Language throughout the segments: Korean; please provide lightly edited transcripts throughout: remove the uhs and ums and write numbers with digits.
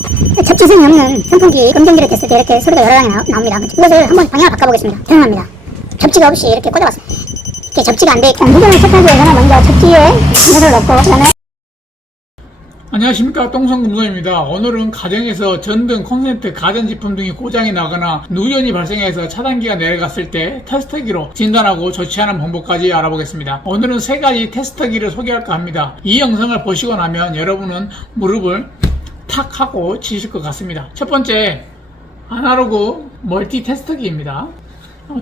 접지선이 없는 선풍기 검정기를 댔을 때 이렇게 소리가 여러 장이 나옵니다. 이것을 한번 방향을 바꿔보겠습니다. 사용합니다. 접지가 없이 이렇게 꽂아봤습니다. 이렇게 접지가 안 돼 있고 무게를 체크하기 위해서는 먼저 접지에 이것을 넣고 그다음에 안녕하십니까, 똥성금소입니다. 오늘은 가정에서 전등, 콘센트, 가전제품 등이 고장이 나거나 누전이 발생해서 차단기가 내려갔을 때 테스터기로 진단하고 조치하는 방법까지 알아보겠습니다. 오늘은 3가지 테스터기를 소개할까 합니다. 이 영상을 보시고 나면 여러분은 무릎을 탁 하고 치실 것 같습니다. 첫 번째, 아날로그 멀티 테스터기입니다.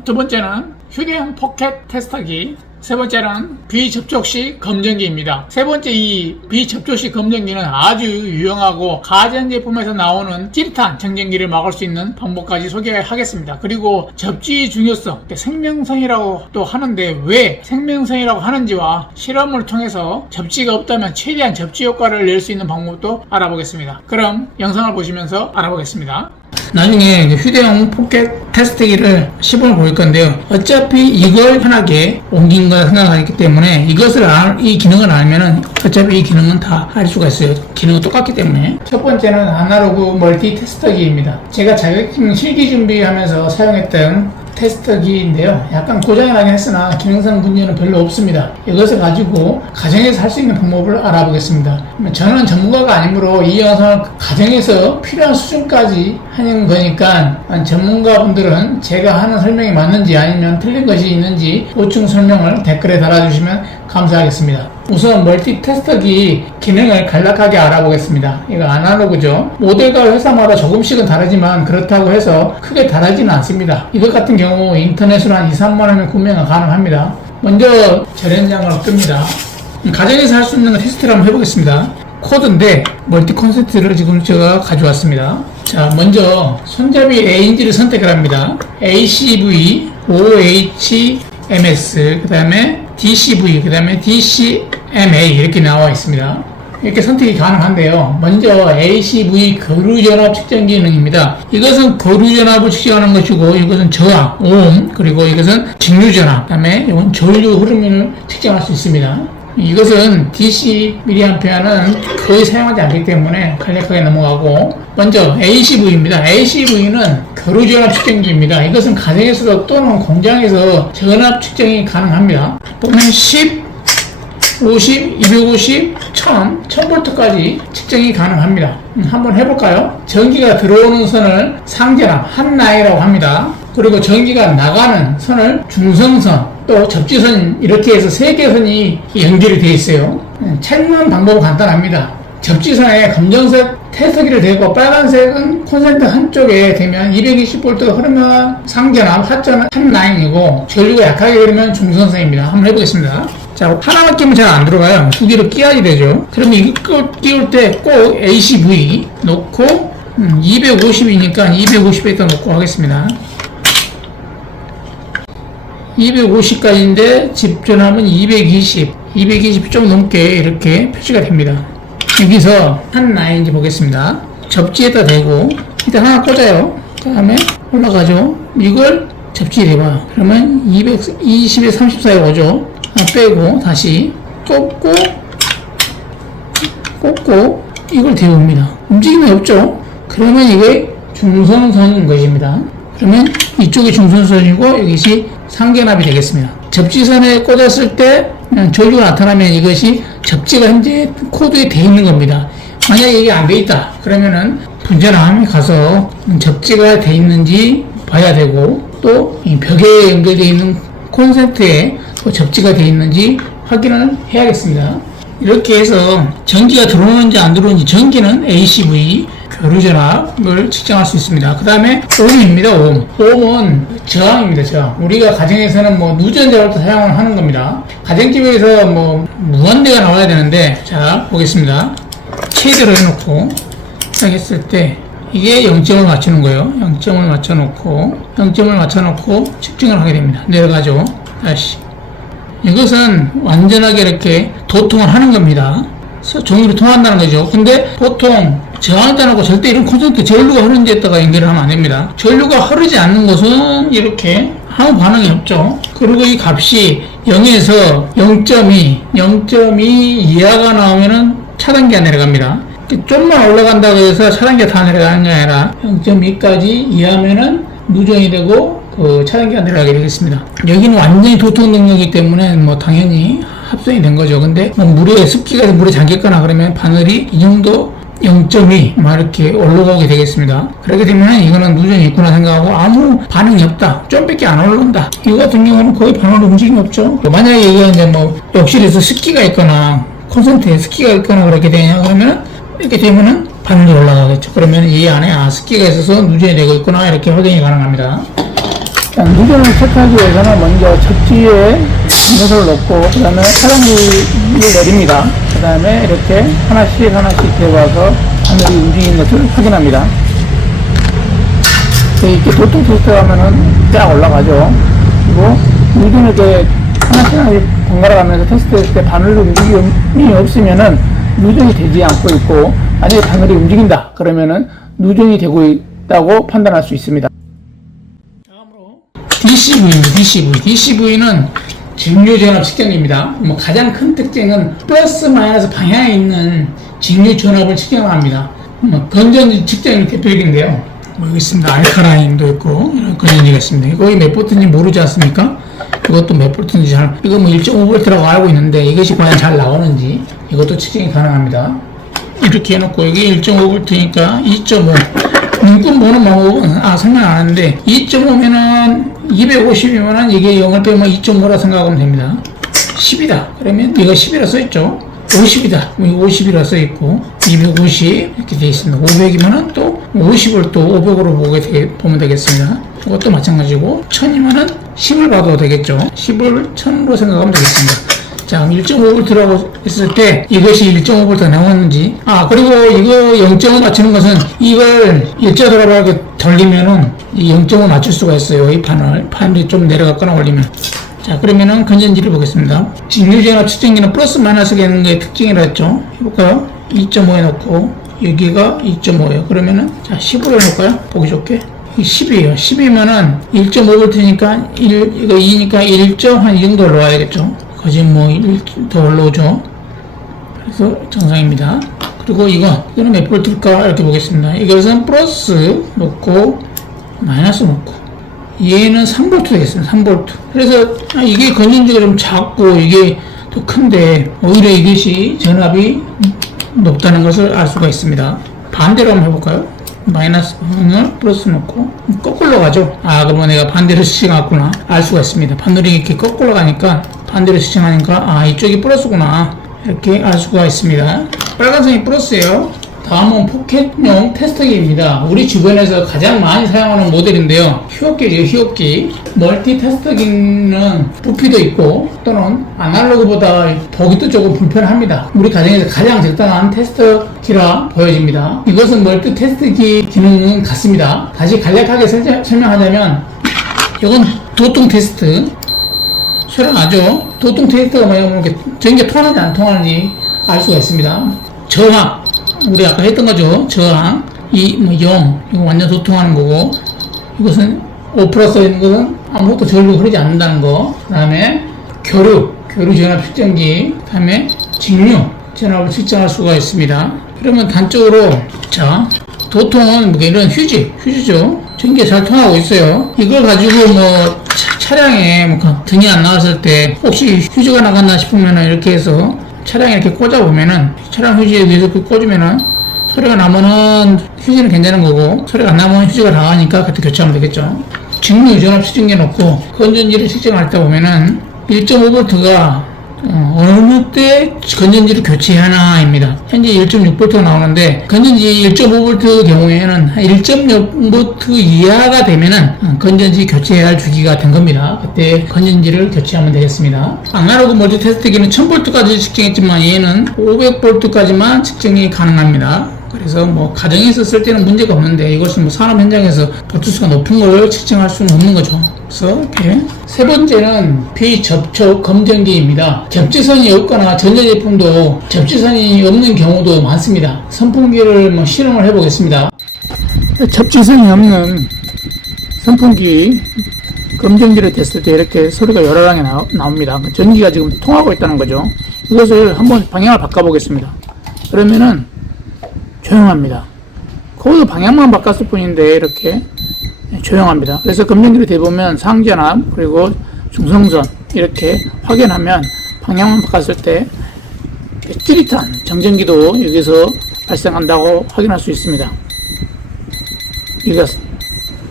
두 번째는 휴대용 포켓 테스터기, 세 번째는 비접촉식 검정기입니다. 세 번째 이 비접촉식 검정기는 아주 유용하고 가전제품에서 나오는 찌릿한 정전기를 막을 수 있는 방법까지 소개하겠습니다. 그리고 접지의 중요성, 생명성이라고 또 하는데 왜 생명성이라고 하는지와 실험을 통해서 접지가 없다면 최대한 접지 효과를 낼 수 있는 방법도 알아보겠습니다. 그럼 영상을 보시면서 알아보겠습니다. 나중에 휴대용 포켓 테스트기를 시범을 보일 건데요. 어차피 이걸 편하게 옮긴 거 생각하기 때문에 이 기능을 알면은 어차피 이 기능은 다 할 수가 있어요. 기능은 똑같기 때문에. 첫 번째는 아날로그 멀티 테스터기입니다. 제가 자격증 실기 준비하면서 사용했던 테스터기인데요. 약간 고장이 나긴 했으나 기능상 문제는 별로 없습니다. 이것을 가지고 가정에서 할 수 있는 방법을 알아보겠습니다. 저는 전문가가 아니므로 이 영상을 가정에서 필요한 수준까지 하는 거니까 전문가분들은 제가 하는 설명이 맞는지 아니면 틀린 것이 있는지 보충 설명을 댓글에 달아주시면 감사하겠습니다. 우선 멀티 테스터기 기능을 간략하게 알아보겠습니다. 이거 아날로그죠. 모델과 회사마다 조금씩은 다르지만 그렇다고 해서 크게 다르지는 않습니다. 이것 같은 경우 인터넷으로 한 2, 3만원이면 구매가 가능합니다. 먼저 절연장을 끕니다. 가정에서 할 수 있는 테스트를 한번 해보겠습니다. 코드인데 멀티 콘센트를 지금 제가 가져왔습니다. 자, 먼저 손잡이 A인지를 선택을 합니다. ACV, OHMS, 그 다음에 DCV, 그 다음에 DCMA 이렇게 나와 있습니다. 이렇게 선택이 가능한데요. 먼저 ACV 거류전압 측정 기능입니다. 이것은 거류전압을 측정하는 것이고 이것은 저항, 오hm, 그리고 이것은 직류전압, 그 다음에 이건 전류 흐름을 측정할 수 있습니다. 이것은 DC mAh는 거의 사용하지 않기 때문에 간략하게 넘어가고, 먼저 ACV입니다. ACV는 거류전압 측정기입니다. 이것은 가정에서도 또는 공장에서 전압 측정이 가능합니다. 보면 10, 50, 250, 1000, 1000V까지 측정이 가능합니다. 한번 해볼까요? 전기가 들어오는 선을 상전압, 한라인이라고 합니다. 그리고 전기가 나가는 선을 중성선, 또 접지선, 이렇게 해서 3개 선이 연결이 되어 있어요. 찾는 방법은 간단합니다. 접지선에 검정색 테스터기를 대고 빨간색은 콘센트 한쪽에 대면 220V가 흐르면 상전압, 하전은 한라인이고 전류가 약하게 흐르면 중성선입니다. 한번 해보겠습니다. 자, 하나만 끼면 잘 안 들어가요. 2개를 끼워야 되죠. 그러면 이거 끼울 때 꼭 ACV 놓고 250이니까 250에다 놓고 하겠습니다. 250까지인데 집전압은 220 좀 넘게 이렇게 표시가 됩니다. 여기서 한 라인인지 보겠습니다. 접지에다 대고 일단 하나 꽂아요. 그 다음에 올라가죠. 이걸 접지에 대봐요. 그러면 220에 30 사이 오죠. 빼고 다시 꽂고 이걸 대봅니다. 움직임이 없죠. 그러면 이게 중성선인 것입니다. 그러면 이쪽이 중성선이고 여기시 상전압이 되겠습니다. 접지선에 꽂았을 때 전류가 나타나면 이것이 접지가 현재 코드에 되어 있는 겁니다. 만약에 이게 안 되어 있다 그러면은 분전함에 가서 접지가 되어 있는지 봐야 되고, 또 이 벽에 연결되어 있는 콘센트에 접지가 되어 있는지 확인을 해야겠습니다. 이렇게 해서 전기가 들어오는지 안 들어오는지, 전기는 ACV 거류전압을 측정할 수 있습니다. 그 다음에 ohm입니다. ohm은 저항입니다. 저항. 우리가 가정에서는 누전자로도 사용을 하는 겁니다. 가정집에서 무한대가 나와야 되는데, 자 보겠습니다. 최대로 해놓고 시작했을 때 이게 0점을 맞추는 거예요. 0점을 맞춰놓고 측정을 하게 됩니다. 내려가죠. 다시. 이것은 완전하게 이렇게 도통을 하는 겁니다. 종이로 통한다는 거죠. 근데 보통 저항을 놓고 절대 이런 콘센트 전류가 흐르는 데다가 연결을 하면 안 됩니다. 전류가 흐르지 않는 곳은 이렇게 아무 반응이 없죠. 그리고 이 값이 0에서 0.2 이하가 나오면은 차단기가 내려갑니다. 좀만 올라간다고 해서 차단기가 다 내려가는 게 아니라 0.2까지 이하면은 누전이 되고 그 차단기가 내려가게 되겠습니다. 여기는 완전히 도통 능력이기 때문에 뭐 당연히 합성이 된 거죠. 근데 뭐 물에 습기가 물에 잠겼거나 그러면 바늘이 이 정도 0.2 막 이렇게 올라오게 되겠습니다. 그렇게 되면 이거는 누전이 있구나 생각하고 아무 반응이 없다, 좀밖에 안 올라온다, 이거 같은 경우는 거의 반응 움직임이 없죠. 만약에 이게 이제 뭐 욕실에서 습기가 있거나 콘센트에 습기가 있거나 그렇게 되냐 그러면 이렇게 되면은 바늘이 올라가겠죠. 그러면 이 안에 습기가 있어서 누전이 되고 있구나 이렇게 확인이 가능합니다. 누전을 체크하기 위해서는 먼저 접지에 이것을 넣고 그 다음에 차단기를 내립니다. 그 다음에 이렇게 하나씩 들어가서 바늘이 움직이는 것을 확인합니다. 이렇게 도통 테스트하면은 쫙 올라가죠. 그리고 누전을 이렇게 하나씩 번갈아 가면서 테스트했을 때 바늘 움직임이 없으면은 누전이 되지 않고 있고, 만약에 바늘이 움직인다 그러면은 누전이 되고 있다고 판단할 수 있습니다. 다음으로 DCV는 직류전압 측정기입니다. 뭐 가장 큰 특징은 플러스 마이너스 방향에 있는 직류전압을 측정합니다. 뭐 건전지 측정이 대표적인데요. 뭐 여기 있습니다. 알카라인도 있고 이런 건전지가 있습니다. 거기 몇 볼트인지 모르지 않습니까? 이것도 몇 볼트인지 이거 뭐 1.5V라고 알고 있는데 이것이 과연 잘 나오는지 이것도 측정이 가능합니다. 이렇게 해놓고 여기 1.5V니까 2.5 눈금 보는 방법은 설명 안 하는데 2.5면은 250이면은 이게 0을 빼면 2.5라 생각하면 됩니다. 10이다 그러면 이거 10이라 써있죠. 50이다 50이라 써있고 250 이렇게 되어 있습니다. 500이면은 또 50을 또 500으로 보면 되겠습니다. 이것도 마찬가지고 1000이면은 10을 봐도 되겠죠. 10을 1000으로 생각하면 되겠습니다. 자, 1.5V라고 했을 때 이것이 1.5V가 나왔는지, 그리고 이거 0.5 맞추는 것은 이걸 일자도로 이렇게 돌리면은 이 0.5 맞출 수가 있어요. 이 판이 좀 내려갔거나 올리면. 자, 그러면은 건전지를 보겠습니다. 직류전압 측정기는 플러스 마이너스가 있는 게 특징이라 했죠. 해볼까요? 2.5에 놓고 여기가 2.5예요. 그러면은 자, 10으로 해놓을까요? 보기 좋게. 10이에요. 10이면은 1.5V니까 이거 2니까 1.한 이 정도 올라와야겠죠. 거진 뭐 1 더 올라오죠. 그래서 정상입니다. 그리고 이거는 몇 볼트일까 이렇게 보겠습니다. 이것은 플러스 놓고 마이너스 놓고 얘는 3V 되겠습니다. 3V. 그래서 이게 건전지가 좀 작고 이게 더 큰데 오히려 이것이 전압이 높다는 것을 알 수가 있습니다. 반대로 한번 해볼까요? 마이너스 방을 플러스 놓고 거꾸로 가죠. 그러면 내가 반대로 시청했구나 알 수가 있습니다. 바늘이 이렇게 거꾸로 가니까 반대로 시청하니까 이쪽이 플러스구나 이렇게 알 수가 있습니다. 빨간색이 플러스예요. 다음은 포켓용 테스터기입니다. 우리 주변에서 가장 많이 사용하는 모델인데요. 휘업기죠, 휘업기. 멀티 테스터기는 부피도 있고 또는 아날로그보다 보기도 조금 불편합니다. 우리 가정에서 가장 적당한 테스터기라 보여집니다. 이것은 멀티 테스트기 기능은 같습니다. 다시 간략하게 설명하자면 이건 도통 테스트. 소량하죠. 도통 테스트가 뭐냐면 이렇게 전기가 통하는지 안 통하는지 알 수가 있습니다. 저항, 우리 아까 했던 거죠. 저항, 0, 이거 완전 도통하는 거고, 이것은 5% 써있는 것은 아무것도 전류가 흐르지 않는다는 거. 그 다음에 교류 전압 측정기, 그 다음에 직류 전압을 측정할 수가 있습니다. 그러면 단적으로, 자, 도통은 뭐 이런 휴지죠. 전기가 잘 통하고 있어요. 이걸 가지고 뭐 차량에 뭐 등이 안 나왔을 때 혹시 휴지가 나갔나 싶으면 이렇게 해서 차량에 이렇게 꽂아보면은 차량 휴지에 의해서 꽂으면은 소리가 나면은 휴지는 괜찮은 거고 소리가 안 나면 휴지가 나가니까 그때 교체하면 되겠죠. 직류 전압 측정기 놓고 건전지를 측정할 때 보면은 1.5V가 어느 때 건전지를 교체하나입니다. 현재 1.6V가 나오는데 건전지 1.5V 경우에는 1.6V 이하가 되면은 건전지 교체해야 할 주기가 된 겁니다. 그때 건전지를 교체하면 되겠습니다. 아날로그 멀티 테스트기는 1000V까지 측정했지만 얘는 500V까지만 측정이 가능합니다. 그래서 뭐 가정에서 쓸 때는 문제가 없는데 이것은 뭐 산업 현장에서 볼트수가 높은 걸 측정할 수는 없는 거죠. 그래서 이렇게 세 번째는 비접촉 검정기입니다. 접지선이 없거나 전자제품도 접지선이 없는 경우도 많습니다. 선풍기를 뭐 실험을 해보겠습니다. 접지선이 없는 선풍기 검정기를 댔을 때 이렇게 소리가 여러 방에 나옵니다. 전기가 지금 통하고 있다는 거죠. 이것을 한번 방향을 바꿔보겠습니다. 그러면은 조용합니다. 코드 방향만 바꿨을 뿐인데 이렇게 조용합니다. 그래서 검정기를 대보면 상전압 그리고 중성선 이렇게 확인하면 방향만 바꿨을 때 찌릿한 정전기도 여기서 발생한다고 확인할 수 있습니다. 이거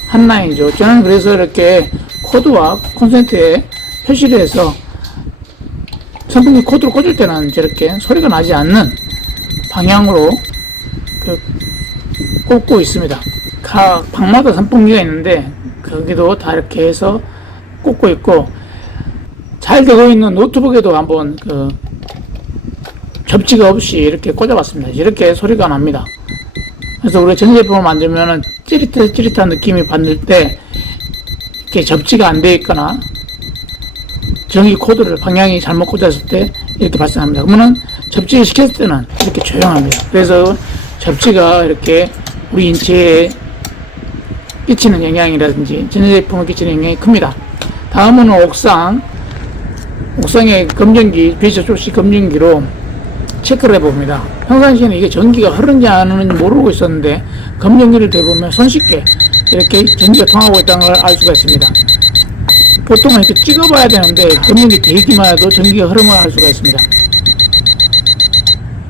한 라인이죠. 저는 그래서 이렇게 코드와 콘센트에 표시를 해서 선풍기 코드를 꽂을 때는 저렇게 소리가 나지 않는 방향으로 꽂고 있습니다. 각 방마다 선풍기가 있는데 거기도 다 이렇게 해서 꽂고 있고, 잘 되고 있는 노트북에도 한번 접지가 없이 이렇게 꽂아봤습니다. 이렇게 소리가 납니다. 그래서 우리가 전자제품을 만들면은 찌릿한 느낌이 받을 때 이렇게 접지가 안 돼 있거나 전기 코드를 방향이 잘못 꽂았을 때 이렇게 발생합니다. 그러면은 접지를 시켰을 때는 이렇게 조용합니다. 그래서 접지가 이렇게 우리 인체에 끼치는 영향이라든지 전자제품에 끼치는 영향이 큽니다. 다음은 옥상에 검정기, 비저조시 검정기로 체크를 해봅니다. 평상시에는 이게 전기가 흐르는지 안 흐르는지 모르고 있었는데 검정기를 대보면 손쉽게 이렇게 전기가 통하고 있다는 걸 알 수가 있습니다. 보통은 이렇게 찍어봐야 되는데 검정기 대기만 해도 전기가 흐름을 알 수가 있습니다.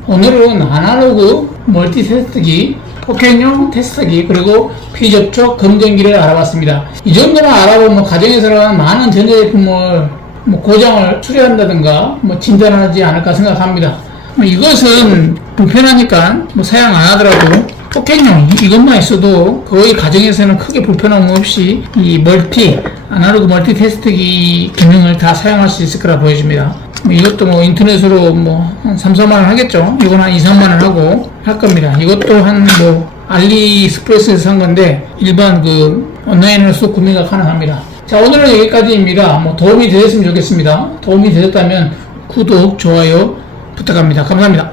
오늘은 아날로그 멀티 테스트기, 포켓용 테스트기, 그리고 비접촉 검정기를 알아봤습니다. 이 정도만 알아보면 가정에서는 많은 전자제품을 고장을 수리한다든가 진단하지 않을까 생각합니다. 이것은 불편하니까 사용 안 하더라도 포켓용 이것만 있어도 거의 가정에서는 크게 불편함 없이 이 아날로그 멀티 테스트기 기능을 다 사용할 수 있을 거라 보여집니다. 이것도 인터넷으로 한 3, 4만원 하겠죠. 이건 한 2, 3만원 하고 할 겁니다. 이것도 한 알리익스프레스에서 산 건데 일반 온라인으로서 구매가 가능합니다. 자, 오늘은 여기까지입니다. 도움이 되셨으면 좋겠습니다. 도움이 되셨다면 구독, 좋아요 부탁합니다. 감사합니다.